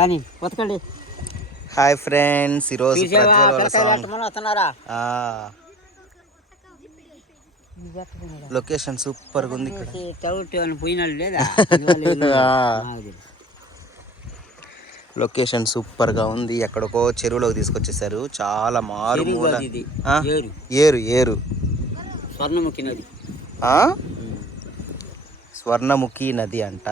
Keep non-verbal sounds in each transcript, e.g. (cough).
కానీ hi friends ఈరోజు location సూపర్గా ఉంది. లొకేషన్ (laughs) సూపర్గా ఉంది. ఎక్కడికో చెరువులోకి తీసుకొచ్చేసారు. చాలా మారుమూల? ఏరు. ఏరు స్వర్ణముఖి నది. ఆ? స్వర్ణముఖి నది అంట.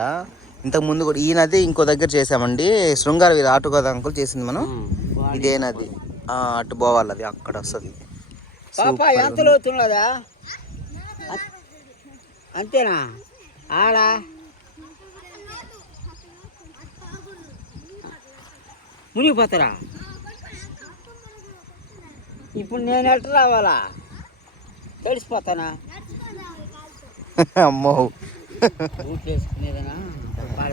ఇంతకు ముందు కూడా ఈ నది ఇంకో దగ్గర చేసామండి. శృంగార వీధి ఆటో కదా అంకుల్ చేసింది మనం. ఇదే నది. అటు పోవాలి అది అక్కడ వస్తుంది. అంతేనా? ఆడా? మునిగిపోతారా? ఇప్పుడు నేను ఎట్ట రావాలా? తడిసిపోతానా? (laughs) అమ్మో. పాడ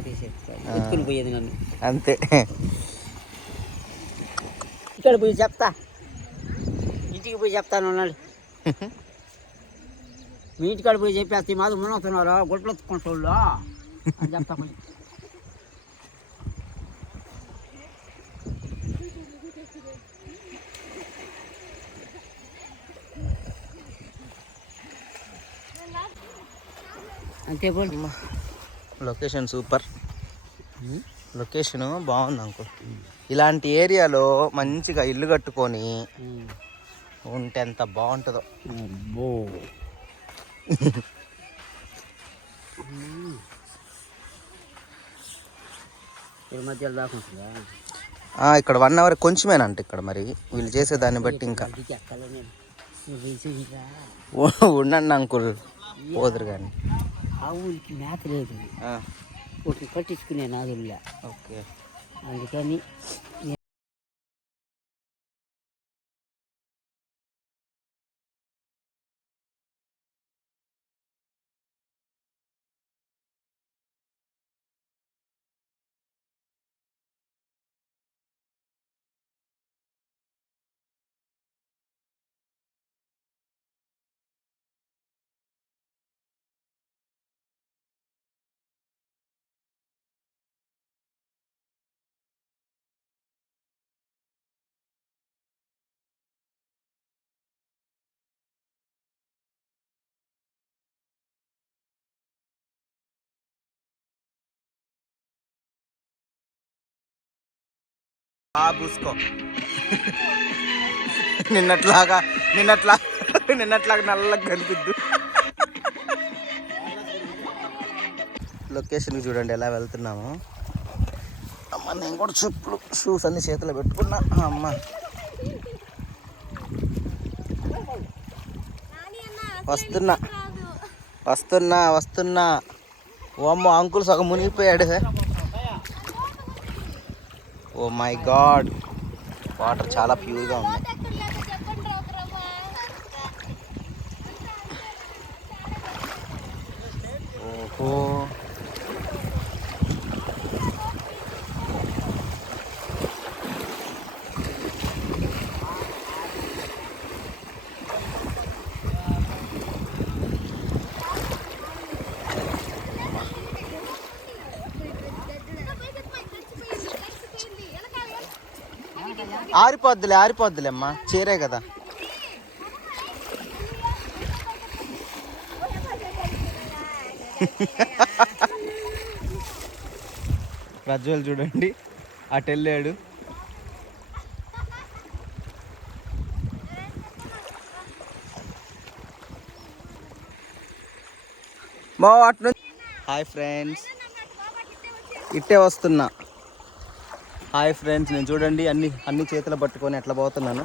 తీసేది పోయేది నన్ను. అంతే. ఇక్కడ పోయి చెప్తా. ఇంటికి పోయి చెప్తాను అన్నాడు మీ ఇంటికాడ పోయి చెప్పేస్తే మాది మునవుతున్నారు గుడ్లు ఎత్తుకుంటోళ్ళు అని చెప్తా పోయి అంతే పోండి. Location super. లొకేషన్ బాగుంది అంకుల్ ఇలాంటి ఏరియాలో మంచిగా ఇల్లు కట్టుకొని ఉంటే ఎంత బాగుంటుందో. అబ్బో ఈ మధ్యలో దాకుంటుందా ఆ, ఇక్కడ వన్ అవర్ కొంచెమేనంట ఇక్కడ మరి. వీళ్ళు చేసే దాన్ని బట్టి ఇంకా. ఉండండి అంకుల్. పోదురు కానీ ఆవులకి మేత లేదు. ఒకటి కట్టించుకునే నాదుల్లా. ఓకే. అందుకని పూసుకో నిన్నట్లాగా నిన్నట్లా నిన్నట్లాగా నల్లగా కనిపిద్దు. లొకేషన్ చూడండి ఎలా వెళ్తున్నాము. అమ్మ నేను కూడా చెప్పులు షూస్ అన్ని చేతిలో పెట్టుకున్నా. అమ్మ. వస్తున్నా. వస్తున్నా వస్తున్నా. ఓ అమ్మ అంకుల్ సగం మునిగిపోయాడు. ఓ మై గాడ్ వాటర్ చాలా ప్యూర్గా ఉన్నాయి ఓహో ఆరిపోద్దులే ఆరిపోద్దులే అమ్మా. చీరే కదా. ప్రజ్వల్ చూడండి అటు వెళ్ళాడు మా అటు నుంచి హాయ్ ఫ్రెండ్స్. ఇట్టే వస్తున్నా. హాయ్ ఫ్రెండ్స్ నేను చూడండి అన్ని అన్ని చేతులు పట్టుకొని ఎట్లా పోతున్నాను.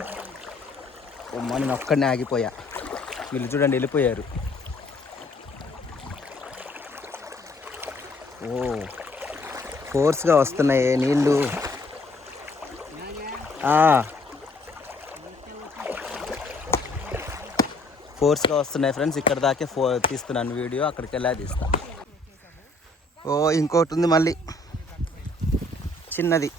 అమ్మా నేను ఒక్కడినే ఆగిపోయా. వీళ్ళు చూడండి వెళ్ళిపోయారు. ఓ ఫోర్స్గా వస్తున్నాయి నీళ్ళు. ఫోర్స్గా వస్తున్నాయి ఫ్రెండ్స్ ఇక్కడ దాకే ఫో తీస్తున్నాను వీడియో అక్కడికి వెళ్ళా తీస్తా ఓ ఇంకోటి ఉంది మళ్ళీ. చిన్నది.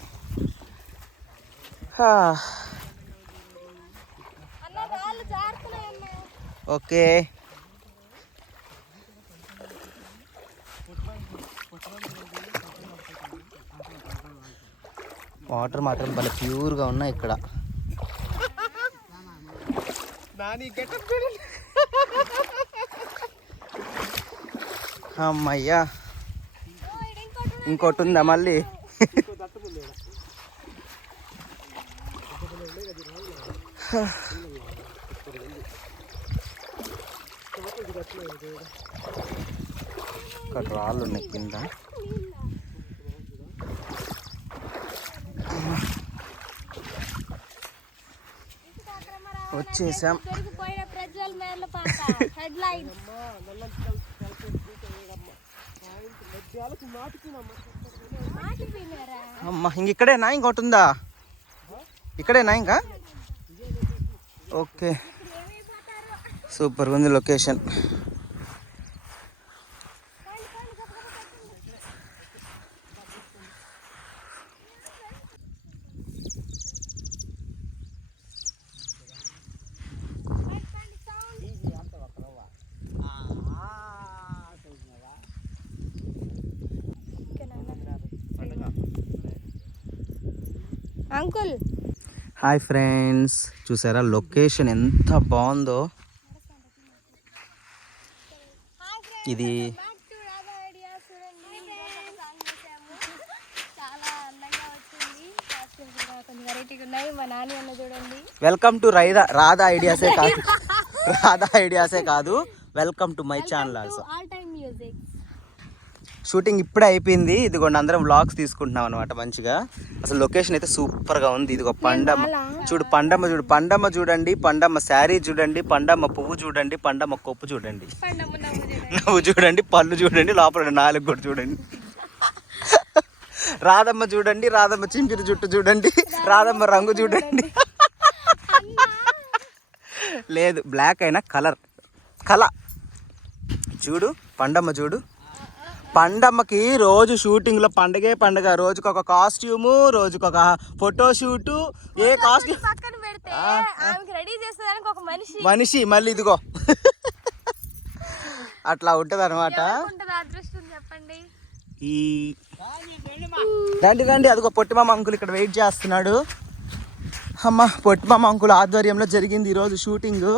ఓకే. వాటర్ మాత్రం భలే ప్యూర్గా ఉన్నాయి ఇక్కడ. అమ్మయ్యా. ఇంకోటి ఉందా మళ్ళీ? ఇక్కడ రాళ్ళు ఉన్నాయి కింద. వచ్చేసాం. అమ్మ ఇంక ఇక్కడేనా? ఇంకోటి ఉందా? ఇక్కడేనా ఇంకా? ఓకే. సూపర్ ఉంది లొకేషన్. అంకుల్. Hi friends. చూసారా? లొకేషన్ ఎంత బాగుందో. ఇది వెల్కమ్ టు రైదా రాధా ఐడియాసే కాదు. (laughs) రాధా ఐడియాసే కాదు. Welcome to my channel also shooting ఇప్పుడే అయిపోయింది. ఇదిగోండి అందరం వ్లాగ్స్ తీసుకుంటున్నాం అనమాట మంచిగా. అసలు లొకేషన్ అయితే సూపర్గా ఉంది. ఇదిగో పండమ్మ. చూడు పండమ్మ చూడు పండమ్మ చూడండి. పండమ్మ శారీ చూడండి. పండమ్మ పువ్వు చూడండి. పండమ్మ కొప్పు చూడండి. చూడండి నువ్వు చూడండి. పళ్ళు చూడండి. లోపల నాలుగు కూడా చూడండి. రాధమ్మ చూడండి. రాధమ్మ చింపిరి జుట్టు చూడండి. రాధమ్మ రంగు చూడండి. లేదు బ్లాక్ అయినా కలర్ కళ. చూడు పండమ్మ చూడు. పండమ్మకి రోజు షూటింగ్లో పండగే పండగ. రోజుకొక ఒక కాస్ట్యూము రోజుకొక ఫోటో షూటు. ఏ కాస్ట్యూమ్ పక్కన పెడితే ఆమెకి రెడీ చేసేదానికి ఒక మనిషి. మనిషి మళ్ళీ ఇదిగో. అట్లా ఉంటుంది అనమాట ఉంటుంది అదృష్టం చెప్పండి. ఈ రండి రండి అదిగో పొట్టిమామ అంకుల్ ఇక్కడ వెయిట్ చేస్తున్నాడు. అమ్మ పొట్టిమామ అంకుల్ ఆధ్వర్యంలో జరిగింది ఈరోజు షూటింగ్.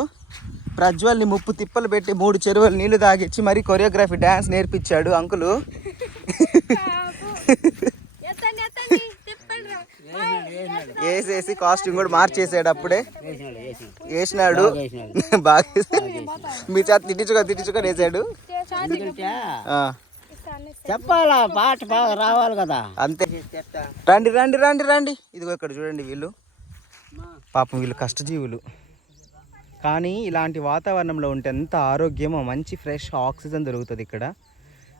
ప్రజ్వల్ని ముప్పు తిప్పలు పెట్టి మూడు చెరువులు నీళ్ళు తాగిచ్చి మరీ కొరియోగ్రఫీ డ్యాన్స్ నేర్పించాడు అంకులు. వేసేసి కాస్ట్యూమ్ కూడా మార్చేసాడు అప్పుడే. వేసినాడు బాగా. మీ చేత తిట్టించుకో తిట్టించుకొని వేసాడు. చెప్పాలా పాట బాగా రావాలి కదా. అంతే. రండి రండి రండి రండి. ఇదిగో ఇక్కడ చూడండి వీళ్ళు. పాపం వీళ్ళు కష్టజీవులు. కానీ ఇలాంటి వాతావరణంలో ఉంటే ఎంత ఆరోగ్యమో మంచి ఫ్రెష్ ఆక్సిజన్ దొరుకుతుంది ఇక్కడ.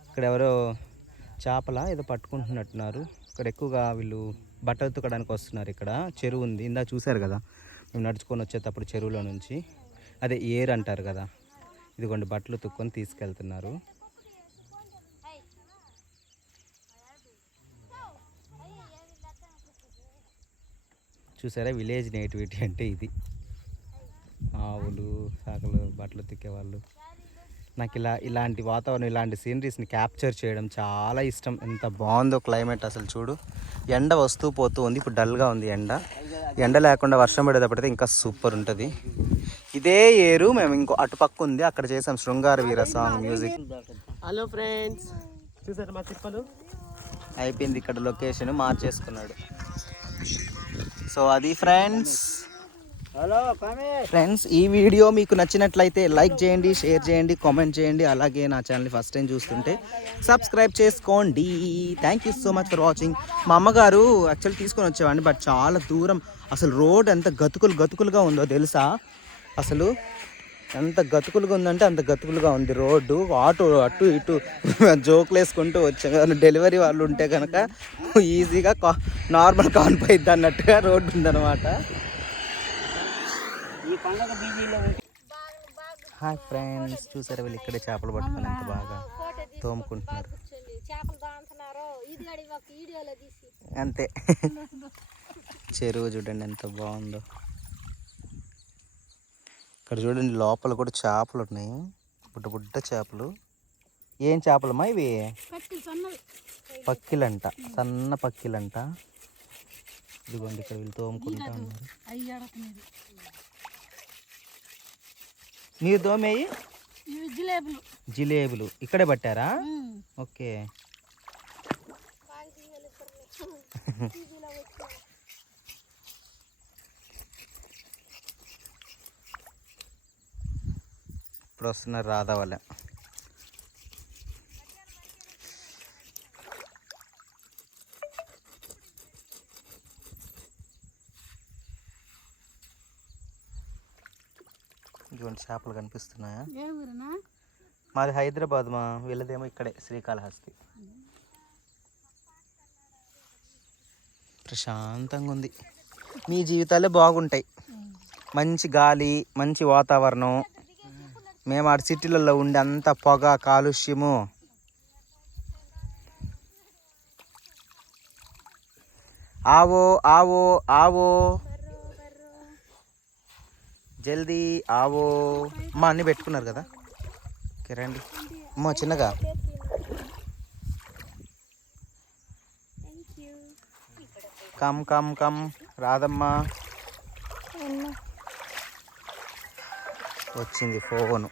ఇక్కడ ఎవరో చేపల ఏదో పట్టుకుంటున్నట్టున్నారు. ఇక్కడ ఎక్కువగా వీళ్ళు బట్టలు ఉతకడానికి వస్తున్నారు ఇక్కడ. చెరువు ఉంది. ఇందా చూశారు కదా? మేము నడుచుకొని వచ్చేటప్పుడు చెరువులో నుంచి. అదే ఏర్ అంటారు కదా? ఇదిగోండి బట్టలు ఉతుక్కొని తీసుకెళ్తున్నారు. చూసారా? విలేజ్ నేటివిటీ అంటే ఇది. ఆవులు సాకలు బట్టలు తిక్కేవాళ్ళు. నాకు ఇలా ఇలాంటి వాతావరణం ఇలాంటి సీనరీస్ని క్యాప్చర్ చేయడం చాలా ఇష్టం. ఎంత బాగుందో క్లైమేట్ అసలు చూడు. ఎండ వస్తూ పోతూ ఉంది. ఇప్పుడు డల్గా ఉంది ఎండ. ఎండ లేకుండా వర్షం పడేటప్పుడైతే ఇంకా సూపర్ ఉంటుంది. ఇదే ఏరు మేము ఇంకో అటుపక్క ఉంది. అక్కడ చేసాం శృంగార వీర సాంగ్ మ్యూజిక్ హలో ఫ్రెండ్స్ చూసారు మా తిప్పలు? అయిపోయింది ఇక్కడ లొకేషన్ మార్చేసుకున్నాడు. సో అది ఫ్రెండ్స్ ఫ్రెండ్స్ ఈ వీడియో మీకు నచ్చినట్లయితే లైక్ చేయండి షేర్ చేయండి కామెంట్ చేయండి. అలాగే నా ఛానల్ని ఫస్ట్ టైం చూస్తుంటే సబ్స్క్రైబ్ చేసుకోండి. Thank you so much for watching మా అమ్మగారు యాక్చువల్లీ తీసుకొని వచ్చేవాడిని బట్ చాలా దూరం. అసలు రోడ్ ఎంత గతుకులు గతుకులుగా ఉందో తెలుసా? అసలు ఎంత గతుకులుగా ఉందంటే అంత గతుకులుగా ఉంది రోడ్డు. ఆటో అటు ఇటు జోకులు వేసుకుంటూ వచ్చాను డెలివరీ వాళ్ళు ఉంటే కనుక ఈజీగా కా నార్మల్ కాన్పోయిద్ది అన్నట్టుగా రోడ్డు ఉందన్నమాట. పండగ బీజీలో హాయ్ ఫ్రెండ్స్ చూసారా వీళ్ళు ఇక్కడే చేపలు పట్టుకుని ఎంత బాగా తోముకుంటున్నారు. అంతే. చెరువు చూడండి ఎంత బాగుందో. ఇక్కడ చూడండి లోపల కూడా చేపలు ఉన్నాయి. బుడ్డ బుడ్డ చేపలు. ఏం చేపలమ్మా ఇవి? పక్కిలంట సన్న పక్కిలంట. ఇదిగోండి ఇక్కడ వీళ్ళు తోముకుంటా ఉన్నారు. మీరు ఇవి జిలేబులు. జిలేబులు. ఇక్కడే పట్టారా? ఓకే. ఇప్పుడు వస్తున్నారు రాధా వాళ్ళ. ఇటువంటి చేపలు కనిపిస్తున్నాయా? మాది హైదరాబాద్ మా వీళ్ళదేమో ఇక్కడే శ్రీకాళహస్తి. ప్రశాంతంగా ఉంది. మీ జీవితాలే బాగుంటాయి. మంచి గాలి మంచి వాతావరణం. మేము ఆడ సిటీలలో ఉండే అంత పొగ కాలుష్యము. ఆవో ఆవో ఆవో. జల్దీ ఆవో. అమ్మ అన్నీ పెట్టుకున్నారు కదా. ఓకే రండి. అమ్మ చిన్నగా. Come come come. రాదమ్మా. వచ్చింది ఫోను.